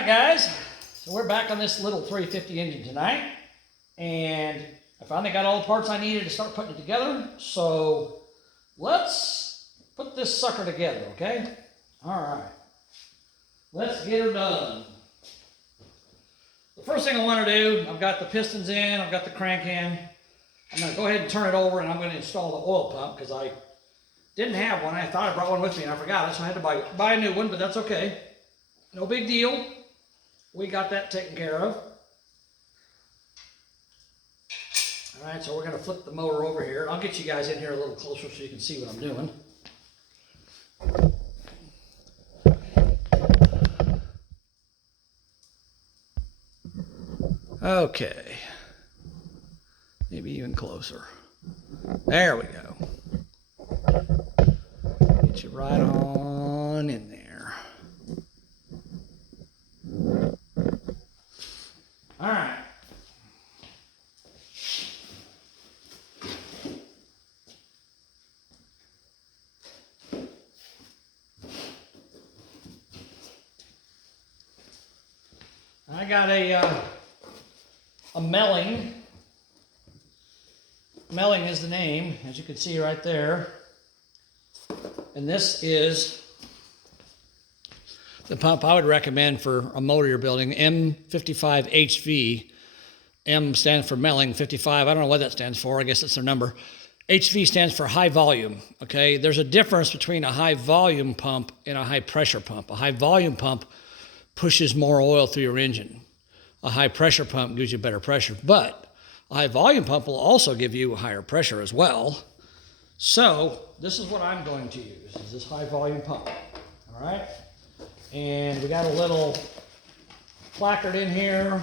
right, guys, so we're back on this little 350 engine tonight, and I finally got all the parts I needed to start putting it together. So let's put this sucker together, okay? All right, let's get her done. The first thing I want to do, I've got the pistons in, I've got the crank in. I'm going to go ahead and turn it over, and I'm going to install the oil pump because I didn't have one. I thought I brought one with me and I forgot it, so I had to buy a new one, but that's okay. No big deal. We got that taken care of. All right, so we're going to flip the motor over here. I'll get you guys in here a little closer so you can see what I'm doing. Okay. Maybe even closer. There we go. Get you right on in there. All right. I got a Melling. Melling is the name, as you can see right there. And this is the pump I would recommend for a motor you're building, M55HV. M stands for Melling 55. I don't know what that stands for. I guess it's their number. HV stands for high volume, okay? There's a difference between a high volume pump and a high pressure pump. A high volume pump pushes more oil through your engine. A high pressure pump gives you better pressure, but a high volume pump will also give you higher pressure as well. So this is what I'm going to use, is this high volume pump, all right? And we got a little placard in here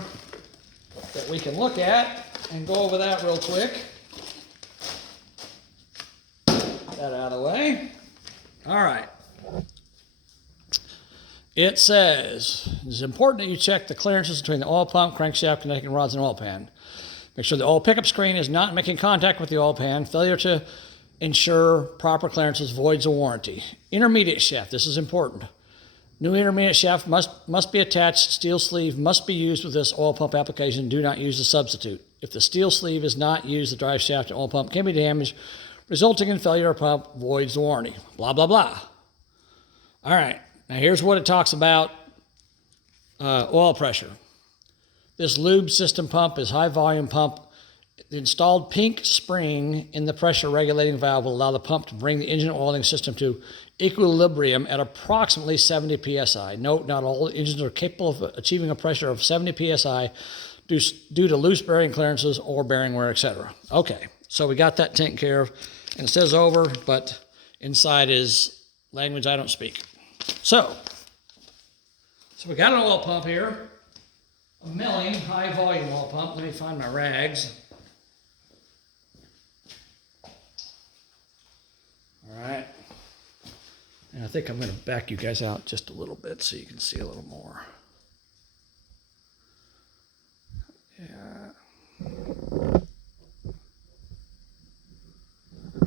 that we can look at and go over that real quick. Get that out of the way. All right. It says, it's important that you check the clearances between the oil pump, crankshaft, connecting rods, and oil pan. Make sure the oil pickup screen is not making contact with the oil pan. Failure to ensure proper clearances voids a warranty. Intermediate shaft, this is important. New intermediate shaft must be attached. Steel sleeve must be used with this oil pump application. Do not use a substitute. If the steel sleeve is not used, the drive shaft and oil pump can be damaged, resulting in failure of pump, voids the warranty. Blah, blah, blah. All right, now here's what it talks about oil pressure. This lube system pump is high volume pump. The installed pink spring in the pressure regulating valve will allow the pump to bring the engine oiling system to equilibrium at approximately 70 psi. Note, not all engines are capable of achieving a pressure of 70 psi due to loose bearing clearances or bearing wear, etc. Okay, so we got that taken care of. And it says over, but inside is language I don't speak. So we got an oil pump here. A Melling high volume oil pump. Let me find my rags. All right. And I think I'm going to back you guys out just a little bit so you can see a little more. Yeah.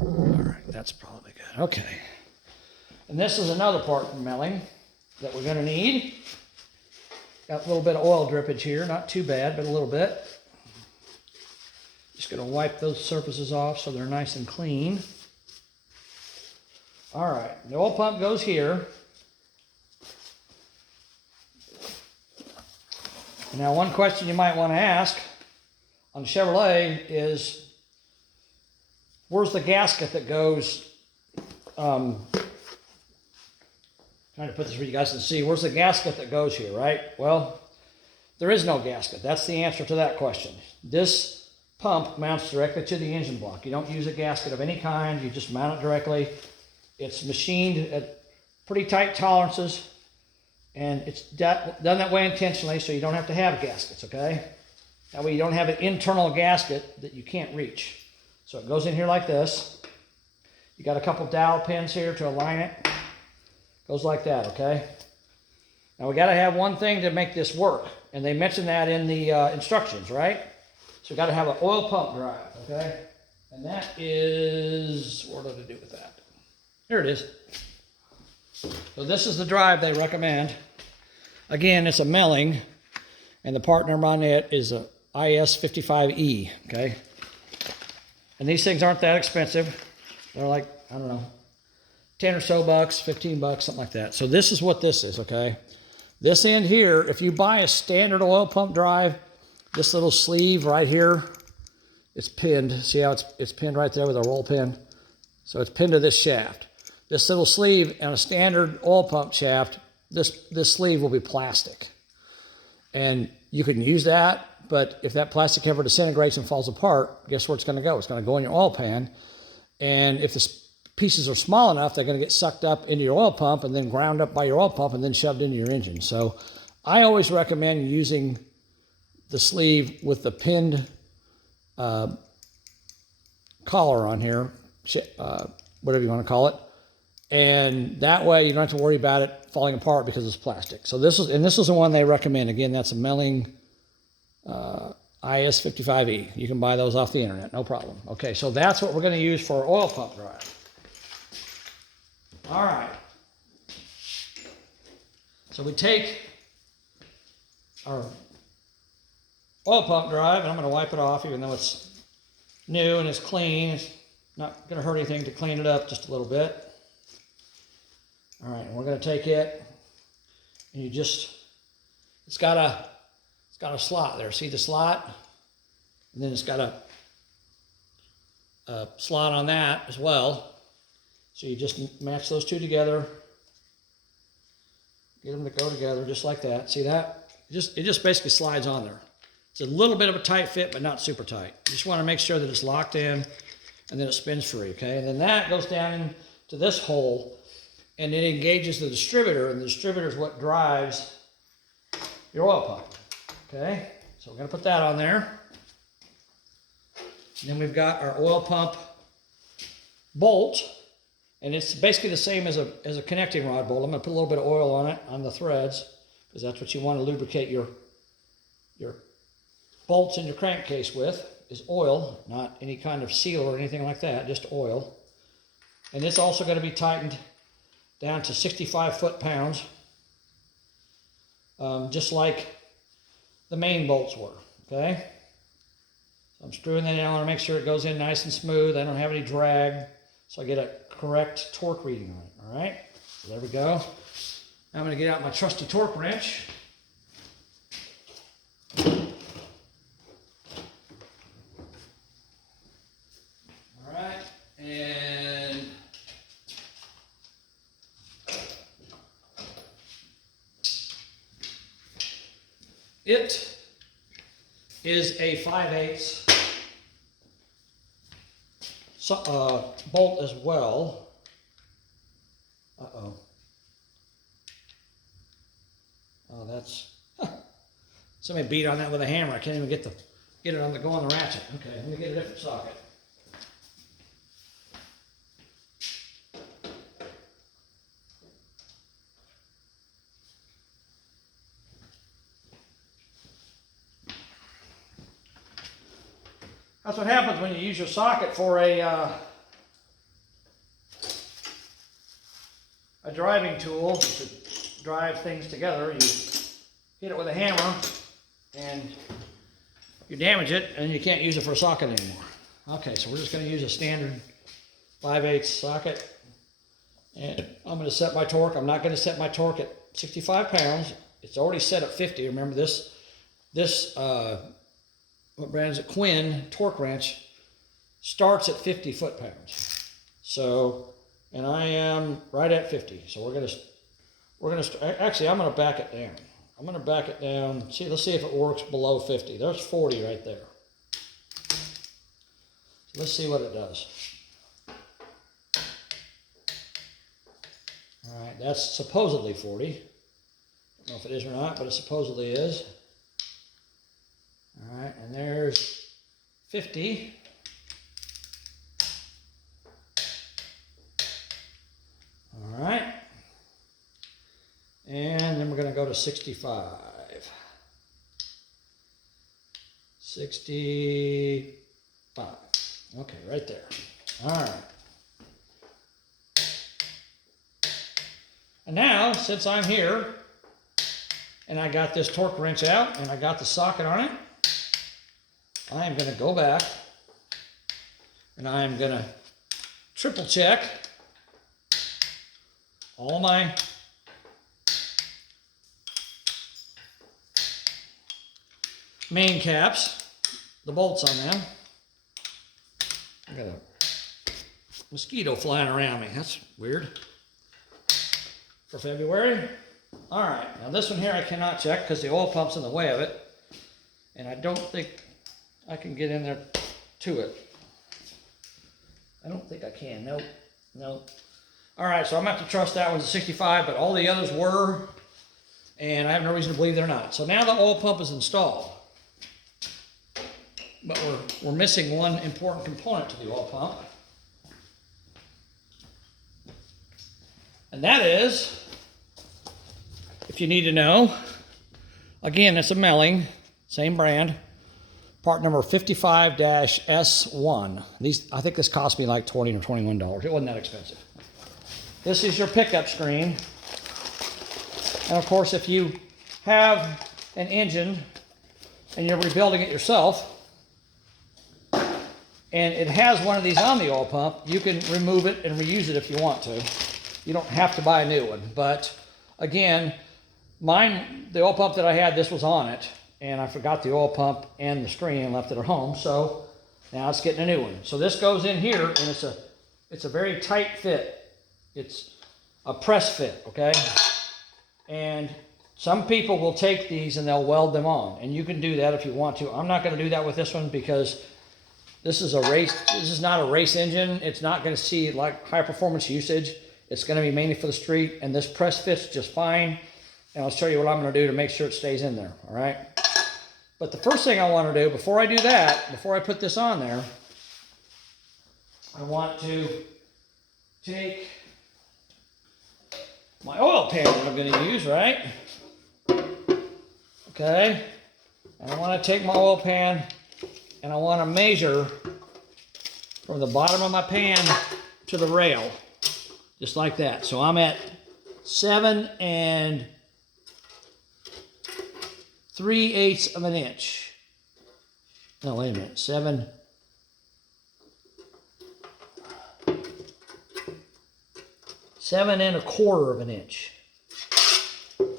All right, that's probably good. Okay. And this is another part from Melling that we're going to need. Got a little bit of oil drippage here, not too bad, but a little bit. Just going to wipe those surfaces off so they're nice and clean. All right, the oil pump goes here. Now, one question you might want to ask on Chevrolet is, where's the gasket that goes, trying to put this for you guys to see. Where's the gasket that goes here, right? Well, there is no gasket. That's the answer to that question. This pump mounts directly to the engine block. You don't use a gasket of any kind. You just mount it directly. It's machined at pretty tight tolerances, and it's done that way intentionally so you don't have to have gaskets, okay? That way you don't have an internal gasket that you can't reach. So it goes in here like this. You got a couple dowel pins here to align it. Goes like that, okay? Now we got to have one thing to make this work, and they mentioned that in the instructions, right? So we got to have an oil pump drive, okay? And that is, what did I do with that? Here it is. So this is the drive they recommend. Again, it's a Melling, and the part number on it is a IS55E, okay? And these things aren't that expensive. They're like, I don't know, 10 or so bucks, 15 bucks, something like that. So this is what this is, okay? This end here, if you buy a standard oil pump drive, this little sleeve right here, it's pinned. See how it's pinned right there with a roll pin? So it's pinned to this shaft. This little sleeve on a standard oil pump shaft, this sleeve will be plastic. And you can use that, but if that plastic ever disintegrates and falls apart, guess where it's going to go? It's going to go in your oil pan. And if the pieces are small enough, they're going to get sucked up into your oil pump and then ground up by your oil pump and then shoved into your engine. So I always recommend using the sleeve with the pinned collar on here, whatever you want to call it. And that way you don't have to worry about it falling apart because it's plastic. So this is the one they recommend. Again, that's a Melling IS55E. You can buy those off the internet, no problem. Okay, so that's what we're going to use for our oil pump drive. All right. So we take our oil pump drive, and I'm going to wipe it off even though it's new and it's clean. It's not going to hurt anything to clean it up just a little bit. All right, and we're going to take it, and it's got a slot there. See the slot? And then it's got a slot on that as well. So you just match those two together. Get them to go together just like that. See that? It just basically slides on there. It's a little bit of a tight fit, but not super tight. You just want to make sure that it's locked in, and then it spins free, okay? And then that goes down into this hole, and it engages the distributor, and the distributor is what drives your oil pump, okay? So we're going to put that on there. And then we've got our oil pump bolt, and it's basically the same as a connecting rod bolt. I'm going to put a little bit of oil on it, on the threads, because that's what you want to lubricate your bolts in your crankcase with, is oil, not any kind of seal or anything like that, just oil. And it's also going to be tightened down to 65 foot-pounds, just like the main bolts were, okay? So I'm screwing that in. I want to make sure it goes in nice and smooth. I don't have any drag, so I get a correct torque reading on it, all right? So there we go. Now I'm going to get out my trusty torque wrench. All right, and it is a 5/8 bolt as well. Uh-oh. Oh, that's... Somebody beat on that with a hammer. I can't even get it on go on the ratchet. Okay, let me get a different socket. That's what happens when you use your socket for a driving tool to drive things together. You hit it with a hammer and you damage it, and you can't use it for a socket anymore. Okay, so we're just going to use a standard 5/8 socket, and I'm going to set my torque. I'm not going to set my torque at 65 pounds. It's already set at 50. Remember this what brand is it? Quinn torque wrench starts at 50 foot-pounds. So, and I am right at 50. So we're gonna actually, I'm gonna back it down. I'm gonna back it down. See, let's see if it works below 50. There's 40 right there. Let's see what it does. All right, that's supposedly 40. I don't know if it is or not, but it supposedly is. All right, and there's 50. All right. And then we're going to go to 65. 65. Okay, right there. All right. And now, since I'm here, and I got this torque wrench out and I got the socket on it, I am going to go back and I am going to triple check all my main caps, the bolts on them. I got a mosquito flying around me. That's weird for February. All right, now this one here I cannot check because the oil pump's in the way of it, and I don't think I can get in there to it. I don't think I can. Nope. Nope. All right, so I'm going to have to trust that one's a 65, but all the others were, and I have no reason to believe they're not. So now the oil pump is installed, but we're missing one important component to the oil pump, and that is, if you need to know, again, it's a Melling, same brand, part number 55-S1. I think this cost me like $20 or $21. It wasn't that expensive. This is your pickup screen. And of course, if you have an engine and you're rebuilding it yourself, and it has one of these on the oil pump, you can remove it and reuse it if you want to. You don't have to buy a new one. But again, mine, the oil pump that I had, this was on it, and I forgot the oil pump and the screen and left it at home. So now it's getting a new one. So this goes in here, and it's a very tight fit. It's a press fit, okay? And some people will take these and they'll weld them on, and you can do that if you want to. I'm not going to do that with this one because this is a race. This is not a race engine. It's not going to see like high performance usage. It's going to be mainly for the street, and this press fits just fine. And I'll show you what I'm going to do to make sure it stays in there, all right? But the first thing I want to do before I do that, before I put this on there, I want to take my oil pan that I'm going to use, right? Okay. And I want to take my oil pan and I want to measure from the bottom of my pan to the rail, just like that. So I'm at 7 3/8 of an inch. No, wait a minute. 7 1/4 of an inch.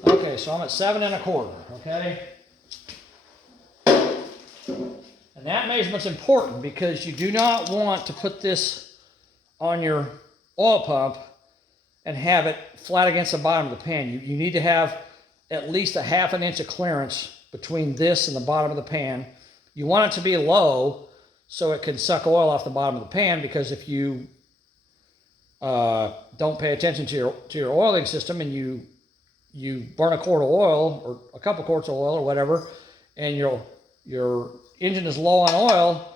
Okay, so I'm at 7 1/4, okay? And that measurement's important because you do not want to put this on your oil pump and have it flat against the bottom of the pan. You need to have at least a 1/2 inch of clearance between this and the bottom of the pan. You want it to be low so it can suck oil off the bottom of the pan, because if you don't pay attention to your oiling system and you burn a quart of oil or a couple quarts of oil or whatever, and your engine is low on oil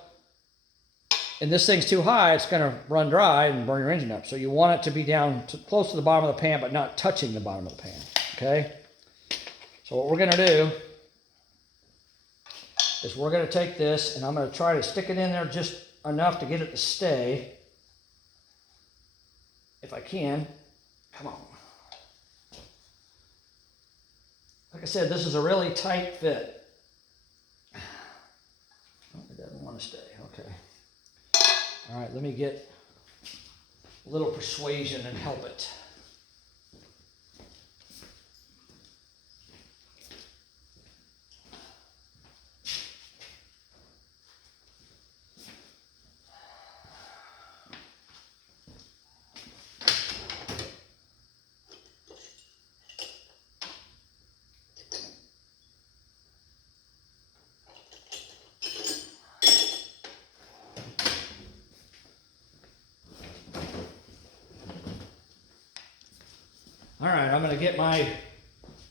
and this thing's too high, it's going to run dry and burn your engine up. So you want it to be down close to the bottom of the pan, but not touching the bottom of the pan, okay? So what we're going to do is we're going to take this and I'm going to try to stick it in there just enough to get it to stay. If I can. Come on. Like I said, this is a really tight fit. Oh, it doesn't want to stay. Okay. All right, let me get a little persuasion and help it. All right, I'm gonna get my,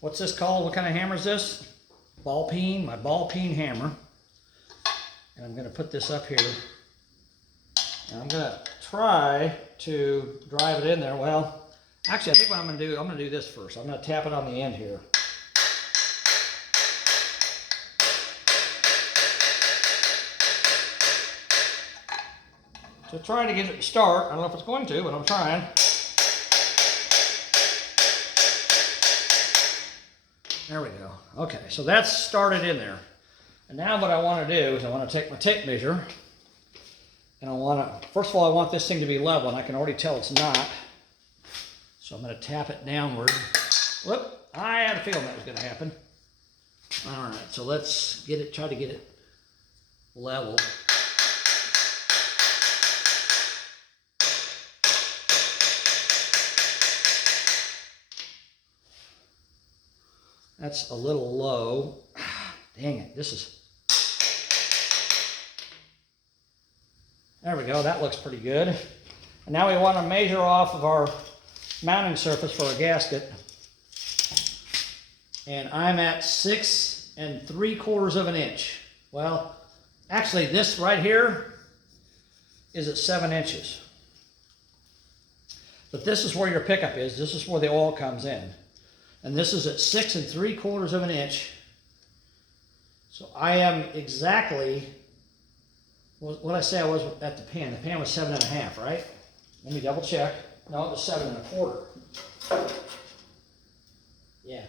what's this called? What kind of hammer is this? Ball peen, my ball peen hammer. And I'm gonna put this up here. And I'm gonna try to drive it in there. Well, actually I think what I'm gonna do this first. I'm gonna tap it on the end here. So trying to get it to start. I don't know if it's going to, but I'm trying. There we go. Okay, so that's started in there. And now what I want to do is I want to take my tape measure, and I want to, first of all, I want this thing to be level, and I can already tell it's not. So I'm going to tap it downward. Whoop, I had a feeling that was going to happen. All right, so let's get it, try to get it level. That's a little low. Dang it, this is... There we go, that looks pretty good. And now we want to measure off of our mounting surface for a gasket. And I'm at 6 3/4 of an inch. Well, actually this right here is at 7 inches. But this is where your pickup is. This is where the oil comes in. And this is at 6 3/4 of an inch. So I am exactly, what did I say I was at the pan? The pan was 7 1/2, right? Let me double check. No, it was 7 1/4. Yeah.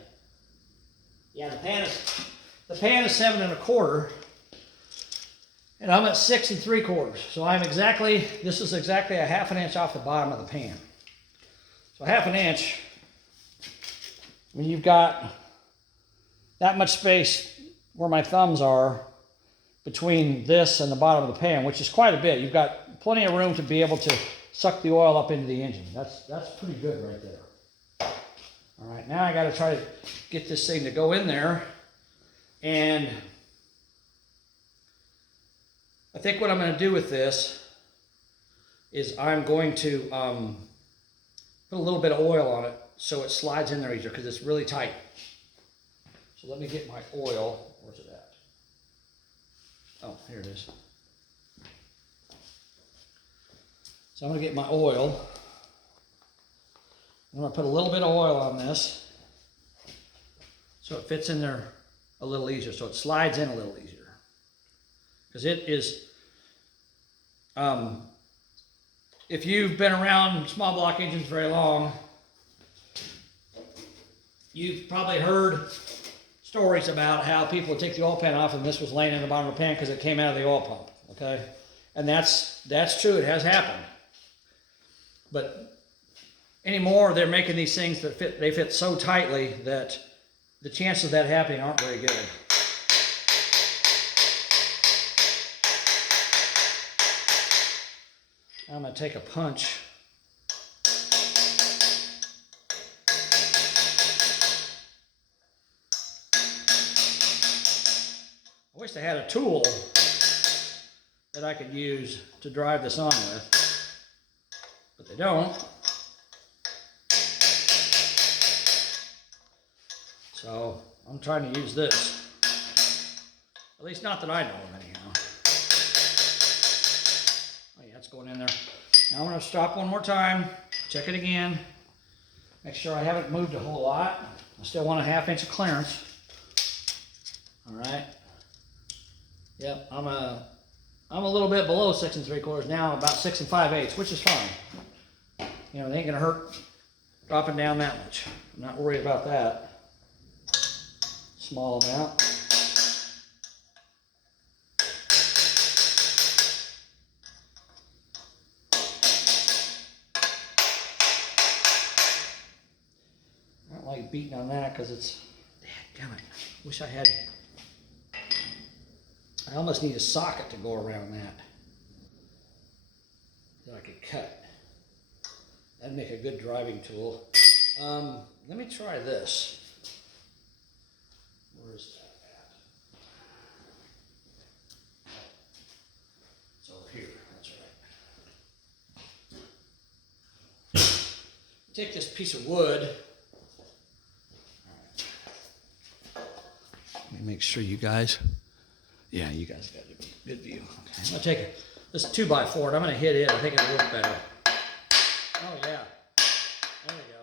Yeah, the pan is 7 1/4, and I'm at 6 3/4. So I'm exactly, this is exactly a 1/2 inch off the bottom of the pan. So 1/2 inch, when you've got that much space where my thumbs are between this and the bottom of the pan, which is quite a bit, you've got plenty of room to be able to suck the oil up into the engine. That's pretty good right there. All right, now I got to try to get this thing to go in there, and I think what I'm going to do with this is I'm going to put a little bit of oil on it so it slides in there easier because it's really tight. So let me get my oil. Where's it at? Oh, here it is. So I'm going to get my oil. I'm going to put a little bit of oil on this so it fits in there a little easier, so it slides in a little easier. Because it is, if you've been around small block engines very long, you've probably heard stories about how people would take the oil pan off and this was laying in the bottom of the pan because it came out of the oil pump, okay? And that's true, it has happened. But anymore, they're making these things that fit so tightly that the chances of that happening aren't very good. I'm going to take a punch. I wish I had a tool that I could use to drive this on with, but they don't. So I'm trying to use this. At least not that I know of anyhow. Oh yeah, it's going in there. Now I'm going to stop one more time, check it again, make sure I haven't moved a whole lot. I still want a 1/2 inch of clearance. All right. Yep, I'm a little bit below 6 3/4 now, about 6 5/8, which is fine. You know, it ain't gonna hurt dropping down that much. I'm not worried about that. Small amount. I don't like beating on that because it's, dadgummit, wish I had, I almost need a socket to go around that I could cut. That'd make a good driving tool. Let me try this. Where's that at? It's over here, that's right. Take this piece of wood. Let me make sure you guys, yeah, you guys got a good view. Okay, I'm gonna take this 2x4 and I'm gonna hit it. I think it'll work better. Oh yeah, there we go.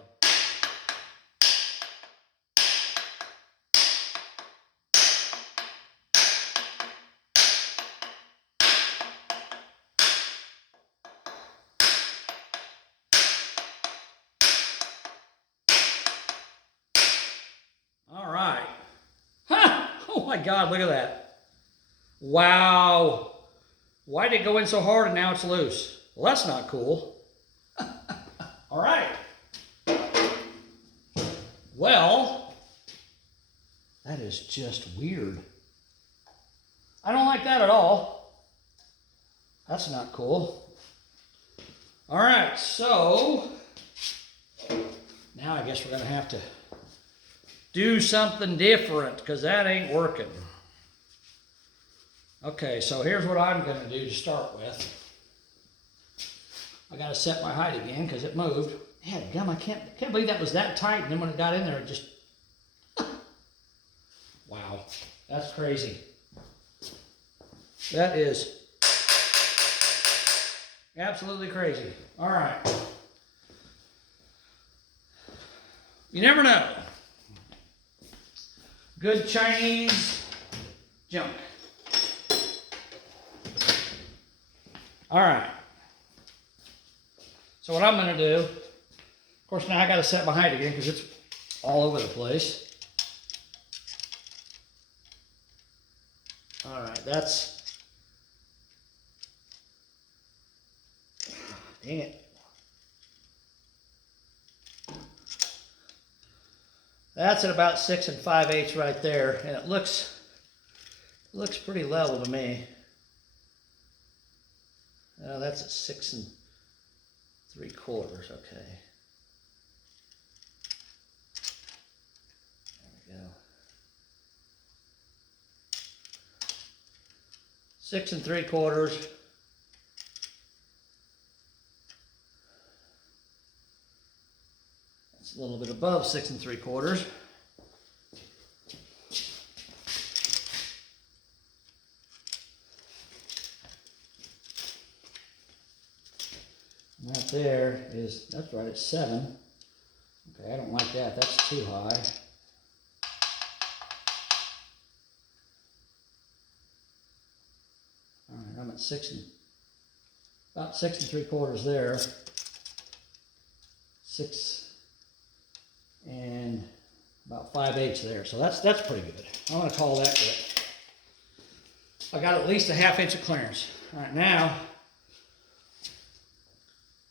All right. my God, look at that. Wow. Why did it go in so hard and now it's loose? Well, that's not cool. All right. Well, that is just weird. I don't like that at all. That's not cool. All right, so now I guess we're going to have to do something different because that ain't working. Okay, so here's what I'm going to do to start with. I got to set my height again because it moved. Man, gum, I can't believe that was that tight, and then when it got in there, it just... Wow, that's crazy. That is absolutely crazy. All right. You never know. Good Chinese junk. All right. So what I'm going to do, of course, now I got to set my height again because it's all over the place. All right, that's, dang it. That's at about 6 5/8 right there, and it looks pretty level to me. That's at 6 3/4. Okay. There we go. 6 3/4. That's a little bit above 6 3/4. And that there is, that's right, it's 7. Okay, I don't like that. That's too high. All right, I'm at about 6 3/4 there. 6 and about 5/8 there. So that's pretty good. I'm going to call that good. I got at least a 1/2 inch of clearance. All right, now,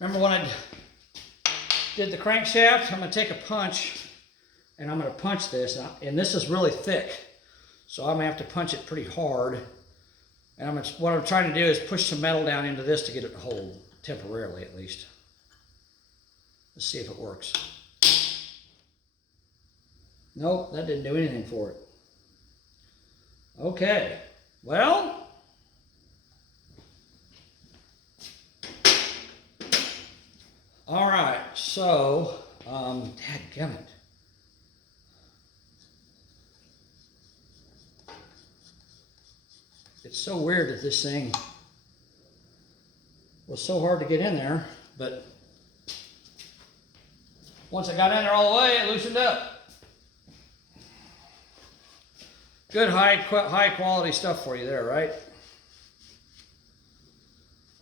remember when I did the crankshaft? I'm going to take a punch and I'm going to punch this. And this is really thick, so I'm going to have to punch it pretty hard. And what I'm trying to do is push some metal down into this to get it to hold, temporarily at least. Let's see if it works. Nope, that didn't do anything for it. Okay, well, all right, so, dadgummit. It's so weird that this thing was so hard to get in there, but once I got in there all the way, it loosened up. Good high quality stuff for you there, right?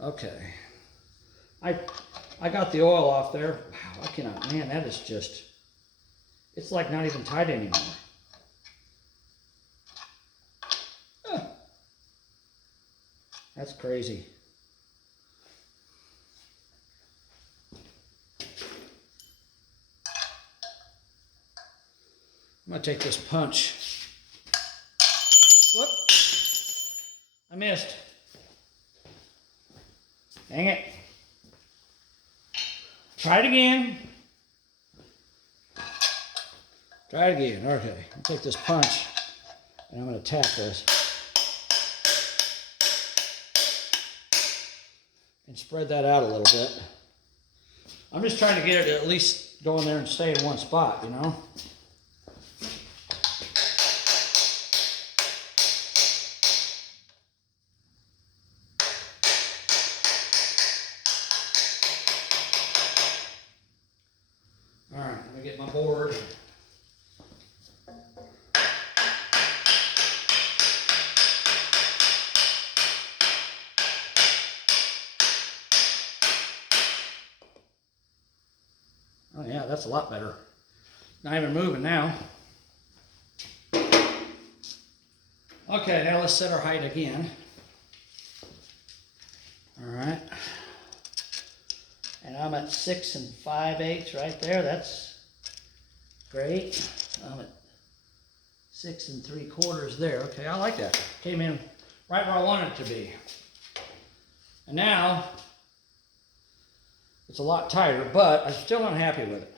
Okay. I got the oil off there. Wow, I cannot, man, that is just, it's like not even tight anymore. That's crazy. I'm going to take this punch. Whoop. I missed. Dang it. Try it again. Try it again. Okay. I'll take this punch and I'm going to tap this. And spread that out a little bit. I'm just trying to get it to at least go in there and stay in one spot, you know? All right, let me get my board. Oh yeah, that's a lot better. Not even moving now. Okay, now let's set our height again. All right. And I'm at 6 5/8 right there. That's great. I'm at 6 3/4 there. Okay, I like that. Came in right where I wanted it to be. And now, it's a lot tighter, but I'm still not happy with it.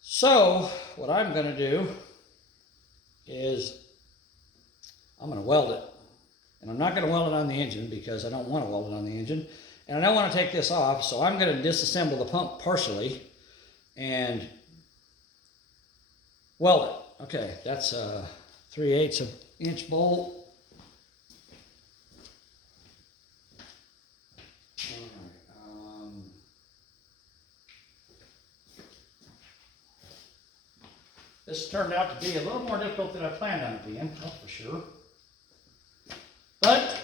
So, what I'm going to do is I'm going to weld it. And I'm not going to weld it on the engine because I don't want to weld it on the engine. And I don't want to take this off, so I'm going to disassemble the pump partially and weld it. Okay, that's a 3/8 inch bolt. This turned out to be a little more difficult than I planned on it being, that's for sure. But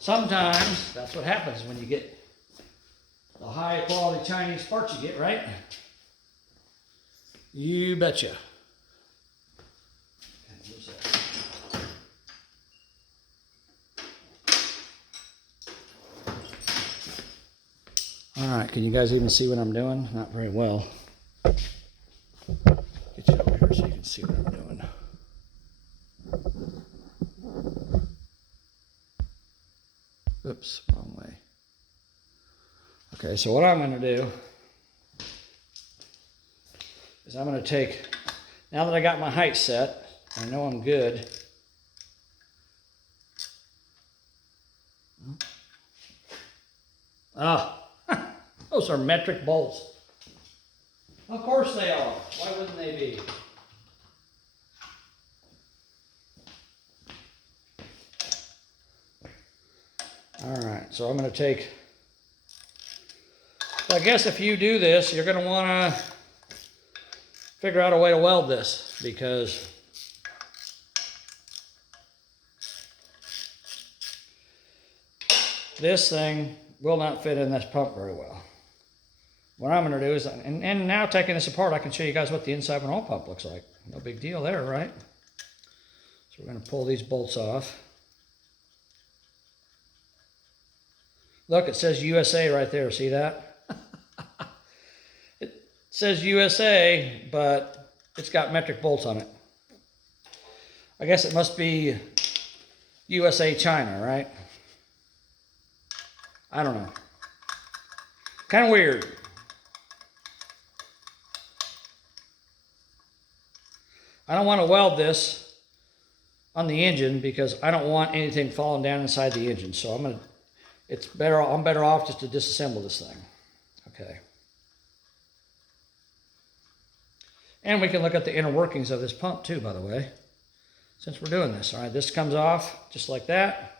sometimes that's what happens when you get the high quality Chinese parts you get, right? You betcha. All right, can you guys even see what I'm doing? Not very well. Get you over here so you can see what I'm doing. Oops, wrong way. Okay, so what I'm going to do is I'm going to take, now that I got my height set, I know I'm good. Ah, those are metric bolts. Of course they are. Why wouldn't they be? All right, so I'm going to take, so I guess if you do this, you're going to want to figure out a way to weld this, because this thing will not fit in this pump very well. What I'm going to do is, and now taking this apart, I can show you guys what the inside of an oil pump looks like. No big deal there, right? So we're going to pull these bolts off. Look, it says USA right there. See that? It says USA, but it's got metric bolts on it. I guess it must be USA China, right? I don't know. Kind of weird. I don't want to weld this on the engine because I don't want anything falling down inside the engine. So I'm better off just to disassemble this thing. Okay. And we can look at the inner workings of this pump too, by the way, since we're doing this. All right, this comes off just like that.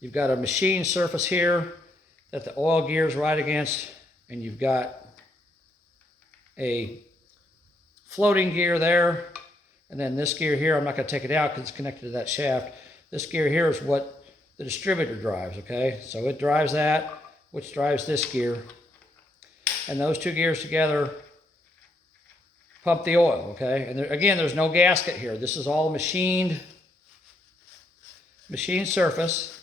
You've got a machine surface here that the oil gears right against, and you've got a floating gear there. And then this gear here, I'm not going to take it out because it's connected to that shaft. This gear here is what the distributor drives, okay? So it drives that, which drives this gear. And those two gears together pump the oil, okay? And there, again, there's no gasket here. This is all machined surface.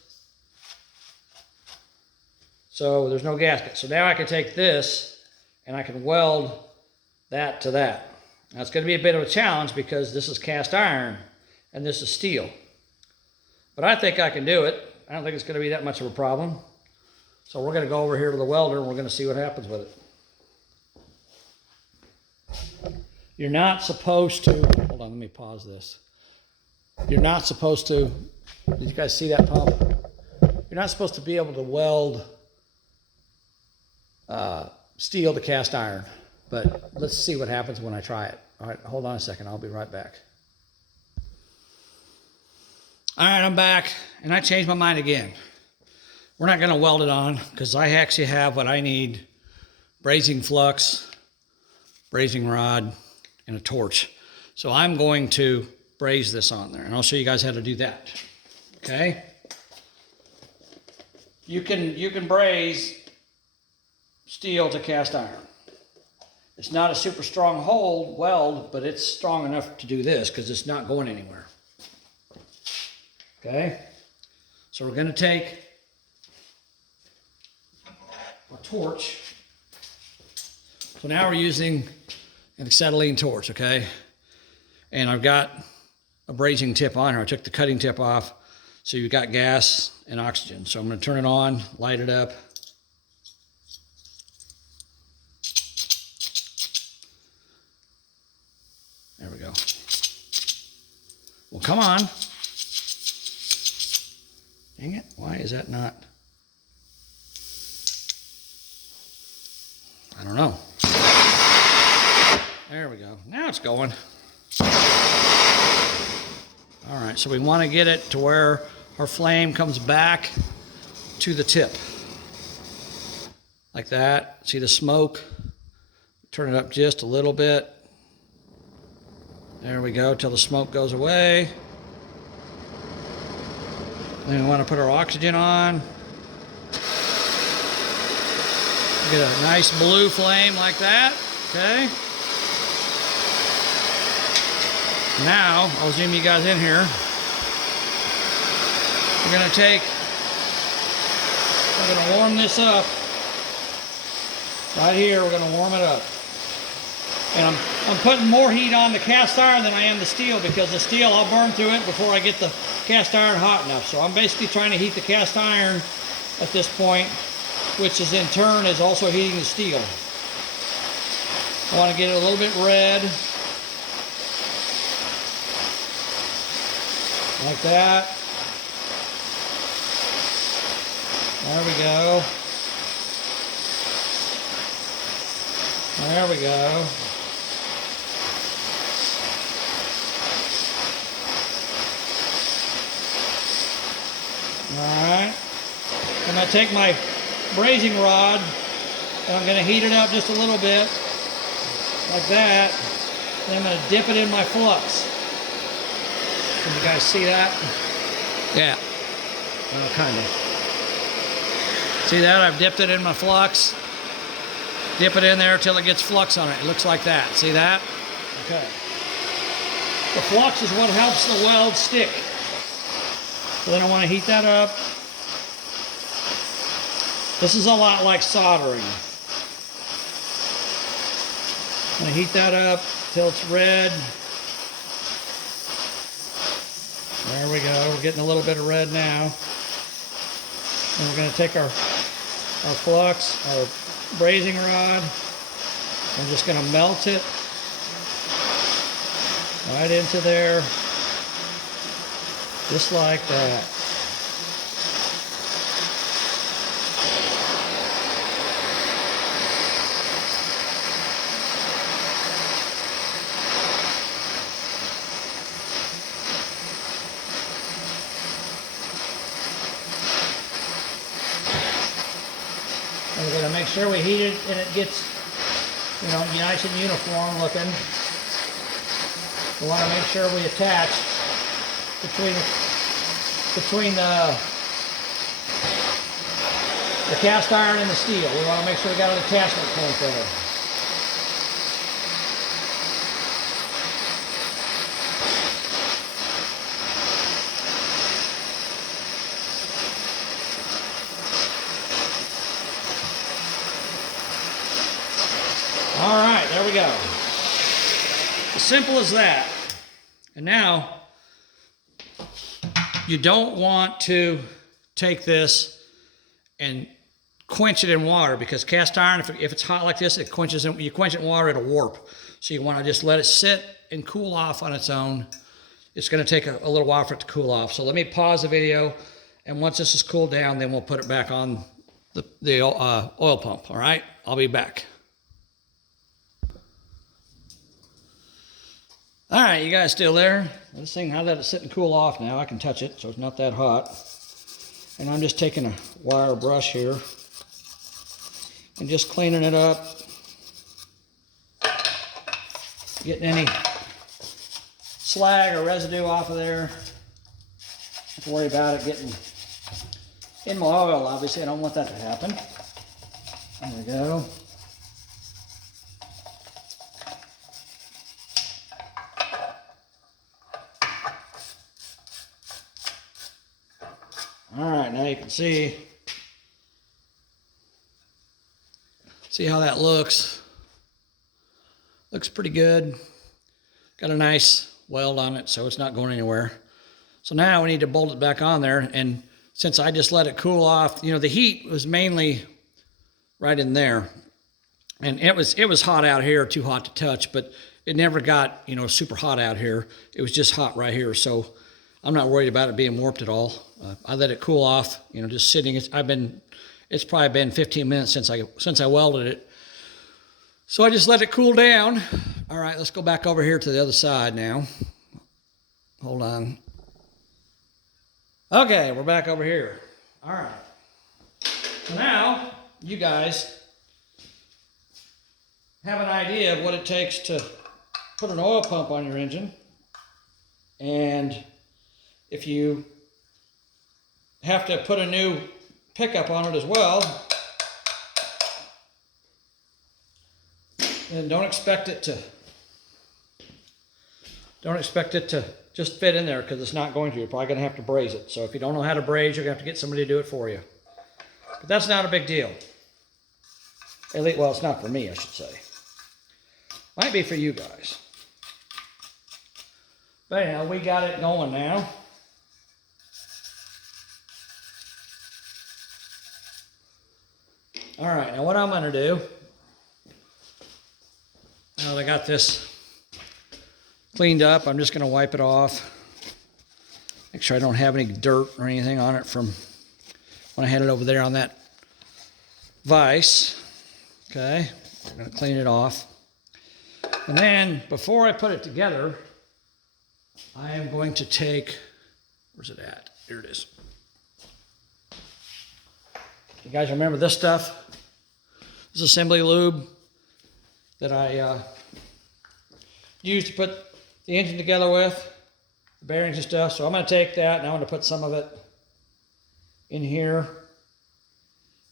So there's no gasket. So now I can take this and I can weld that to that. Now it's going to be a bit of a challenge because this is cast iron and this is steel. But I think I can do it. I don't think it's going to be that much of a problem. So we're going to go over here to the welder and we're going to see what happens with it. You're not supposed to, hold on, let me pause this. You're not supposed to, did you guys see that pump? You're not supposed to be able to weld steel to cast iron. But let's see what happens when I try it. All right, hold on a second. I'll be right back. All right, I'm back, and I changed my mind again. We're not going to weld it on because I actually have what I need: brazing flux, brazing rod, and a torch. So I'm going to braze this on there, and I'll show you guys how to do that. Okay? You can braze steel to cast iron. It's not a super strong weld, but it's strong enough to do this because it's not going anywhere. Okay? So we're going to take a torch. So now we're using an acetylene torch, okay? And I've got a brazing tip on here. I took the cutting tip off, so you've got gas and oxygen. So I'm going to turn it on, light it up. There we go. Well, come on. Dang it, why is that not? I don't know. There we go. Now it's going. All right, so we want to get it to where our flame comes back to the tip. Like that. See the smoke? Turn it up just a little bit. There we go, till the smoke goes away. Then we want to put our oxygen on. Get a nice blue flame like that, okay? Now, I'll zoom you guys in here. We're gonna warm this up. Right here, we're gonna warm it up. And I'm putting more heat on the cast iron than I am the steel, because the steel, I'll burn through it before I get the cast iron hot enough. So I'm basically trying to heat the cast iron at this point, which is in turn is also heating the steel. I want to get it a little bit red. Like that. There we go. There we go. Alright. I'm going to take my brazing rod and I'm going to heat it up just a little bit. Like that. Then I'm going to dip it in my flux. Can you guys see that? Yeah. Kind of. See that? I've dipped it in my flux. Dip it in there till it gets flux on it. It looks like that. See that? Okay. The flux is what helps the weld stick. So then I want to heat that up. This is a lot like soldering. I'm going to heat that up till it's red. There we go. We're getting a little bit of red now. And we're going to take our flux, our brazing rod. I'm just going to melt it right into there. Just like that. And we're going to make sure we heat it and it gets, nice and uniform looking. We want to make sure we attach between the cast iron and the steel. We want to make sure we got an attachment point there. All right, there we go. As simple as that. And now, you don't want to take this and quench it in water, because cast iron, if it's hot like this, you quench it in water, it'll warp. So you want to just let it sit and cool off on its own. It's going to take a little while for it to cool off. So let me pause the video, and once this is cooled down, then we'll put it back on the oil pump. All right, I'll be back. All right, you guys still there? This thing, I let it sit and cool off now. I can touch it, so it's not that hot. And I'm just taking a wire brush here and just cleaning it up. Getting any slag or residue off of there. Don't have to worry about it getting in my oil, obviously. I don't want that to happen. There we go. see how that looks. Looks pretty good. Got a nice weld on it, so it's not going anywhere. So now we need to bolt it back on there, and since I just let it cool off, you know, the heat was mainly right in there. And it was hot out here, too hot to touch, but it never got, you know, super hot out here. It was just hot right here, so I'm not worried about it being warped at all. I let it cool off, you know, just sitting. It's probably been 15 minutes since I welded it. So I just let it cool down. All right, let's go back over here to the other side now. Hold on. Okay, we're back over here. All right. So now you guys have an idea of what it takes to put an oil pump on your engine. And if you have to put a new pickup on it as well, then don't expect it to just fit in there, because it's not going to. You're probably going to have to braze it. So if you don't know how to braze, you're going to have to get somebody to do it for you. But that's not a big deal. At least, well, it's not for me, I should say. Might be for you guys. But anyhow, we got it going now. All right, now what I'm going to do, now that I got this cleaned up, I'm just going to wipe it off. Make sure I don't have any dirt or anything on it from when I had it over there on that vise. Okay, I'm going to clean it off. And then, before I put it together, I am going to take, where's it at? Here it is. You guys remember this stuff? This assembly lube that I used to put the engine together with, the bearings and stuff. So I'm going to take that, and I'm going to put some of it in here,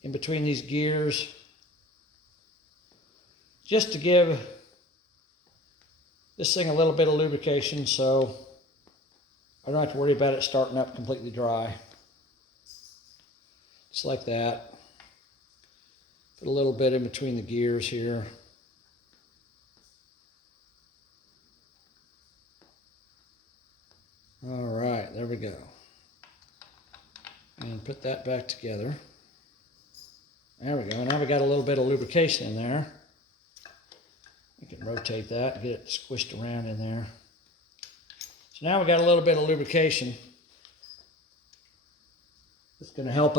in between these gears, just to give this thing a little bit of lubrication, so I don't have to worry about it starting up completely dry. Just like that. Put a little bit in between the gears here. All right, there we go. And put that back together. There we go. Now we got a little bit of lubrication in there. You can rotate that and get it squished around in there. So now we got a little bit of lubrication. It's going to help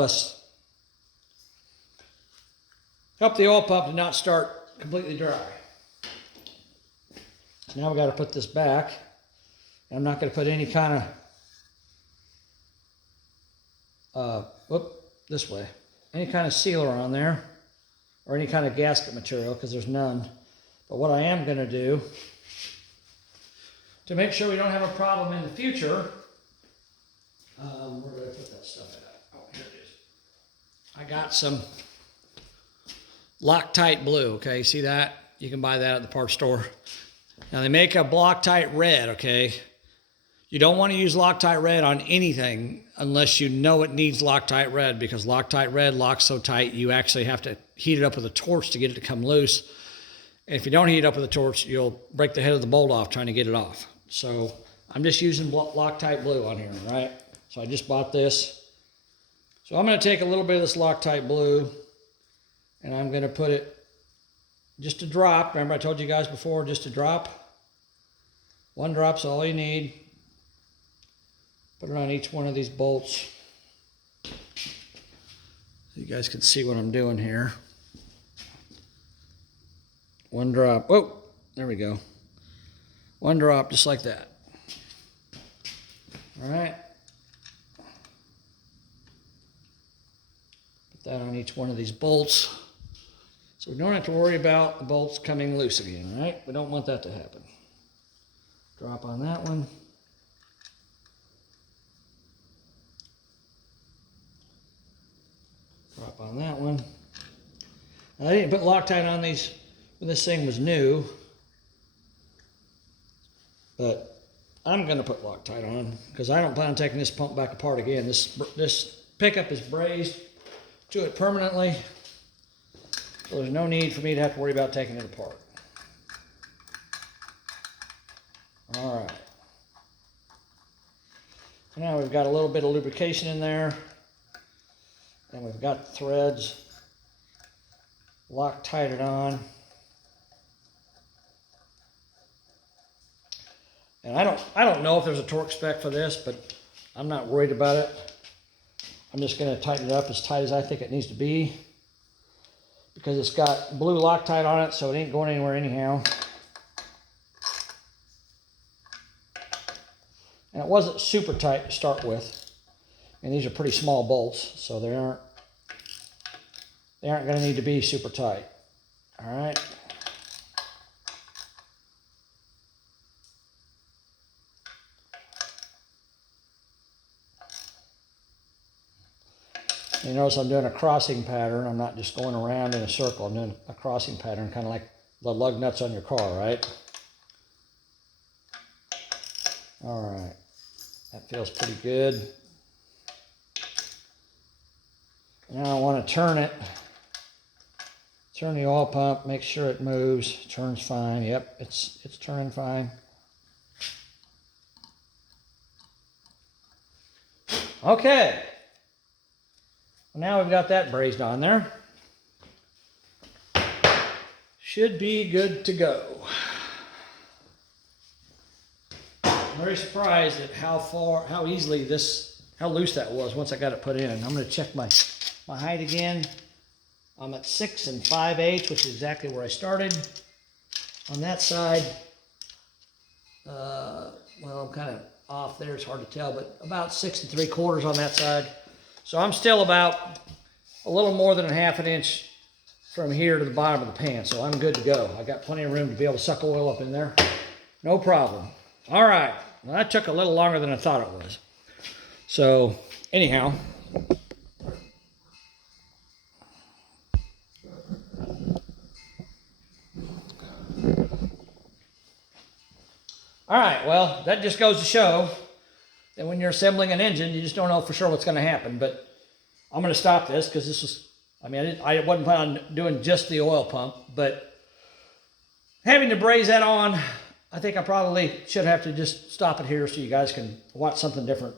the oil pump to not start completely dry. So now we got to put this back. I'm not going to put any kind of, this way, any kind of sealer on there, or any kind of gasket material, because there's none. But what I am going to do, to make sure we don't have a problem in the future, where did I put that stuff at? Oh, here it is. I got some Loctite blue, okay, see that? You can buy that at the parts store. Now they make a Loctite red, okay? You don't want to use Loctite red on anything unless you know it needs Loctite red, because Loctite red locks so tight you actually have to heat it up with a torch to get it to come loose. And if you don't heat it up with a torch, you'll break the head of the bolt off trying to get it off. So I'm just using Loctite blue on here, right? So I just bought this. So I'm going to take a little bit of this Loctite blue, and I'm going to put it just a drop. Remember I told you guys before, just a drop. One drop's all you need. Put it on each one of these bolts so you guys can see what I'm doing here. One drop. Whoa, there we go. One drop, just like that. All right. Put that on each one of these bolts. So we don't have to worry about the bolts coming loose again, right? We don't want that to happen. Drop on that one. Drop on that one. Now, I didn't put Loctite on these when this thing was new, but I'm going to put Loctite on because I don't plan on taking this pump back apart again. This pickup is brazed to it permanently, so there's no need for me to have to worry about taking it apart. All right. Now we've got a little bit of lubrication in there, and we've got the threads Loctited on. And I don't know if there's a torque spec for this, but I'm not worried about it. I'm just going to tighten it up as tight as I think it needs to be, because it's got blue Loctite on it, so it ain't going anywhere anyhow. And it wasn't super tight to start with, and these are pretty small bolts, so they aren't going to need to be super tight. All right. You notice I'm doing a crossing pattern. I'm not just going around in a circle. I'm doing a crossing pattern, kind of like the lug nuts on your car, right? All right. That feels pretty good. Now I want to turn it. Turn the oil pump, make sure it moves. Turns fine. Yep, it's turning fine. Okay. Now we've got that brazed on there. Should be good to go. I'm very surprised at how loose that was once I got it put in. I'm going to check my height again. I'm at 6 5/8, which is exactly where I started. On that side, well, I'm kind of off there. It's hard to tell, but about 6 3/4 on that side. So I'm still about a little more than a ½ an inch from here to the bottom of the pan. So I'm good to go. I got plenty of room to be able to suck oil up in there. No problem. All right. Well, that took a little longer than I thought it was. So anyhow. All right, well, that just goes to show that when you're assembling an engine, you just don't know for sure what's going to happen. But I'm going to stop this because this was, I wasn't planning on doing just the oil pump, but having to braze that on, I think I probably should have to just stop it here so you guys can watch something different.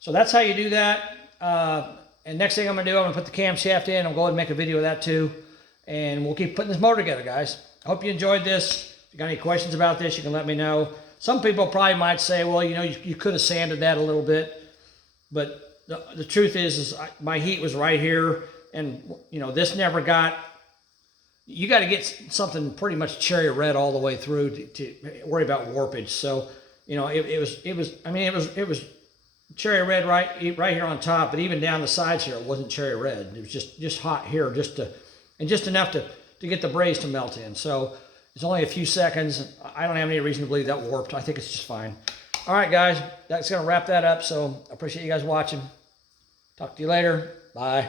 So that's how you do that. And next thing I'm going to do, I'm going to put the camshaft in. I'll go ahead and make a video of that too. And we'll keep putting this motor together, guys. I hope you enjoyed this. If you got any questions about this, you can let me know. Some people probably might say, well, you could have sanded that a little bit. But the truth is my heat was right here. And, this never got... You got to get something pretty much cherry red all the way through to worry about warpage. So, it was cherry red right here on top, but even down the sides here, it wasn't cherry red. It was just hot here, just enough to get the braze to melt in. So it's only a few seconds. I don't have any reason to believe that warped. I think it's just fine. All right, guys, that's going to wrap that up. So I appreciate you guys watching. Talk to you later. Bye.